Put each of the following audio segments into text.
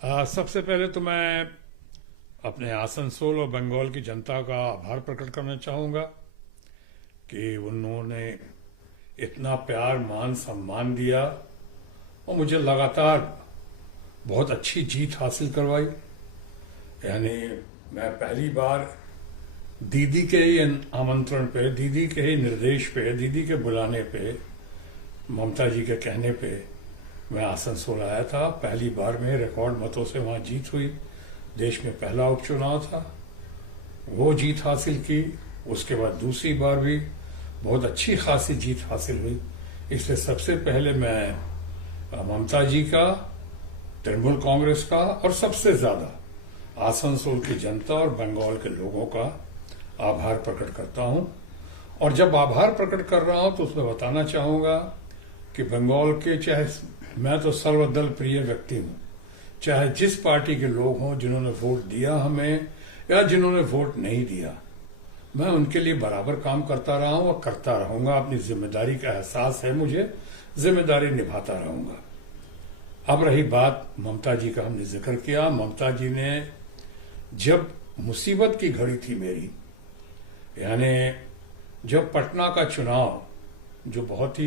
सबसे पहले तो मैं अपने आसनसोल और बंगाल की जनता का आभार प्रकट करना चाहूँगा कि उन्होंने इतना प्यार मान सम्मान दिया और मुझे लगातार बहुत अच्छी जीत हासिल करवाई। यानी मैं पहली बार दीदी के ही आमंत्रण पे, दीदी के ही निर्देश पे, दीदी के बुलाने पे, ममता जी के कहने पे मैं आसनसोल आया था। पहली बार में रिकॉर्ड मतों से वहां जीत हुई। देश में पहला उपचुनाव था, वो जीत हासिल की। उसके बाद दूसरी बार भी बहुत अच्छी खासी जीत हासिल हुई। इसलिए सबसे पहले मैं ममता जी का, तृणमूल कांग्रेस का और सबसे ज्यादा आसनसोल की जनता और बंगाल के लोगों का आभार प्रकट करता हूं। और जब आभार प्रकट कर रहा हूं तो उसमें बताना चाहूंगा कि बंगाल के, चाहे मैं तो सर्वदल प्रिय व्यक्ति हूं, चाहे जिस पार्टी के लोग हों जिन्होंने वोट दिया हमें या जिन्होंने वोट नहीं दिया, मैं उनके लिए बराबर काम करता रहा हूं और करता रहूंगा। अपनी जिम्मेदारी का एहसास है मुझे, जिम्मेदारी निभाता रहूंगा। अब रही बात ममता जी का, हमने जिक्र किया। ममता जी ने जब मुसीबत की घड़ी थी मेरी, यानी जब पटना का चुनाव, जो बहुत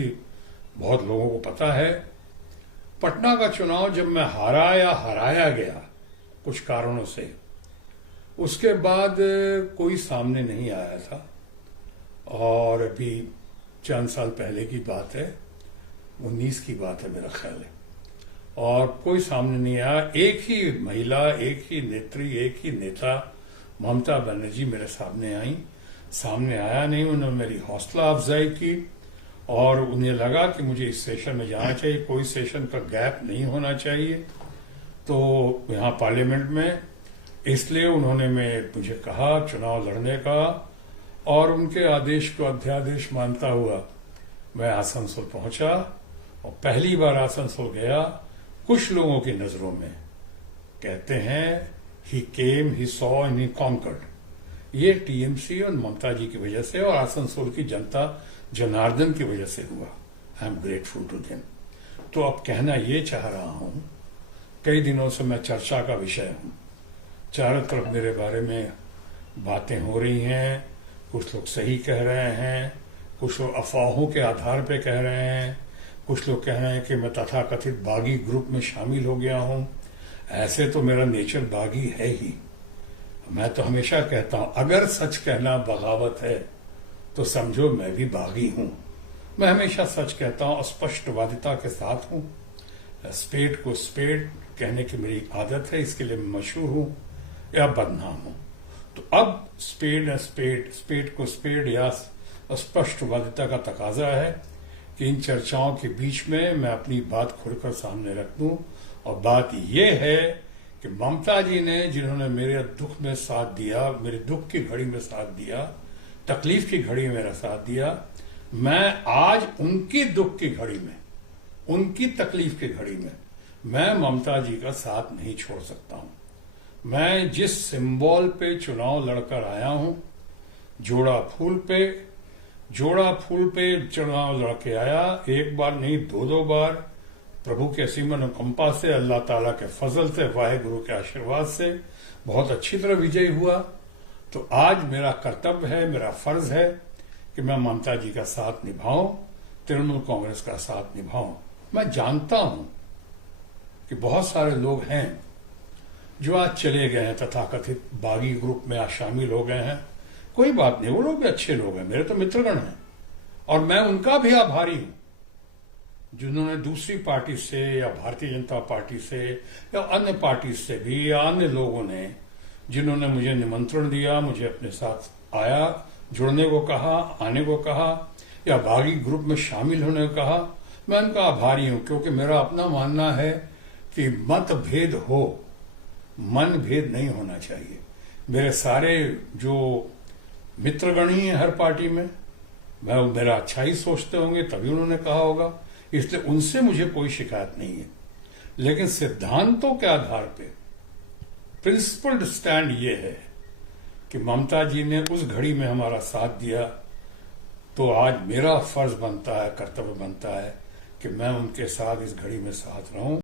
लोगों को पता है, पटना का चुनाव जब मैं हराया गया कुछ कारणों से, उसके बाद कोई सामने नहीं आया था। और अभी चंद साल पहले की बात है, 19 की बात है मेरा ख्याल है, और कोई सामने नहीं आया। एक ही महिला, एक ही नेत्री, एक ही नेता ममता बनर्जी मेरे सामने आई। सामने आया नहीं, उन्होंने मेरी हौसला अफजाई की और उन्हें लगा कि मुझे इस सेशन में जाना चाहिए, कोई सेशन का गैप नहीं होना चाहिए तो यहाँ पार्लियामेंट में। इसलिए उन्होंने मुझे कहा चुनाव लड़ने का, और उनके आदेश को अध्यादेश मानता हुआ मैं आसनसोल पहुंचा और पहली बार आसनसोल गया। कुछ लोगों की नजरों में कहते हैं he came, he saw and he conquered. ये टीएमसी और ममता जी की वजह से और आसनसोल की जनता जनार्दन की वजह से हुआ। I am grateful to them. तो अब कहना ये चाह रहा हूं, कई दिनों से मैं चर्चा का विषय हूं, चारों तरफ मेरे बारे में बातें हो रही हैं। कुछ लोग सही कह रहे हैं, कुछ लोग अफवाहों के आधार पर कह रहे हैं, कुछ लोग कह रहे हैं कि मैं तथाकथित बागी ग्रुप में शामिल हो गया हूं। ऐसे तो मेरा नेचर बागी है ही। मैं तो हमेशा कहता हूं, अगर सच कहना बगावत है तो समझो मैं भी बागी हूं। मैं हमेशा सच कहता हूं, स्पष्टवादिता के साथ हूं। स्पेड को स्पेड कहने की मेरी आदत है, इसके लिए मैं मशहूर हूं या बदनाम हूं। तो अब स्पेड को स्पेड या स्पष्टवादिता का तकाजा है कि इन चर्चाओं के बीच में मैं अपनी बात खुलकर सामने रख दूं। और बात यह है कि ममता जी ने, जिन्होंने मेरे दुख में साथ दिया, मेरे दुख की घड़ी में साथ दिया, तकलीफ की घड़ी में मेरा साथ दिया, मैं आज उनकी दुख की घड़ी में, उनकी तकलीफ की घड़ी में मैं ममता जी का साथ नहीं छोड़ सकता हूं। मैं जिस सिंबल पे चुनाव लड़कर आया हूं, जोड़ा फूल पे चुनाव लड़के आया, एक बार नहीं दो बार, प्रभु के असीम अनुकंपा से, अल्लाह ताला के फजल से, वाहेगुरु के आशीर्वाद से बहुत अच्छी तरह विजयी हुआ। तो आज मेरा कर्तव्य है, मेरा फर्ज है कि मैं ममता जी का साथ निभाऊं, तृणमूल कांग्रेस का साथ निभाऊं। मैं जानता हूं कि बहुत सारे लोग हैं जो आज चले गए हैं, तथाकथित बागी ग्रुप में आज शामिल हो गए हैं। कोई बात नहीं, वो लोग भी अच्छे लोग हैं, मेरे तो मित्रगण हैं और मैं उनका भी आभारी हूं, जिन्होंने दूसरी पार्टी से या भारतीय जनता पार्टी से या अन्य पार्टी से भी, या अन्य लोगों ने जिन्होंने मुझे निमंत्रण दिया, मुझे अपने साथ आया, जुड़ने को कहा, आने को कहा, या बागी ग्रुप में शामिल होने को कहा, मैं उनका आभारी हूं। क्योंकि मेरा अपना मानना है कि मतभेद हो, मन भेद नहीं होना चाहिए। मेरे सारे जो मित्रगण ही हैं हर पार्टी में, मेरा अच्छा ही सोचते होंगे, तभी उन्होंने कहा होगा, इसलिए उनसे मुझे कोई शिकायत नहीं है। लेकिन सिद्धांतों के आधार पे प्रिंसिपल्ड स्टैंड ये है कि ममता जी ने उस घड़ी में हमारा साथ दिया, तो आज मेरा फर्ज बनता है, कर्तव्य बनता है कि मैं उनके साथ इस घड़ी में साथ रहूं।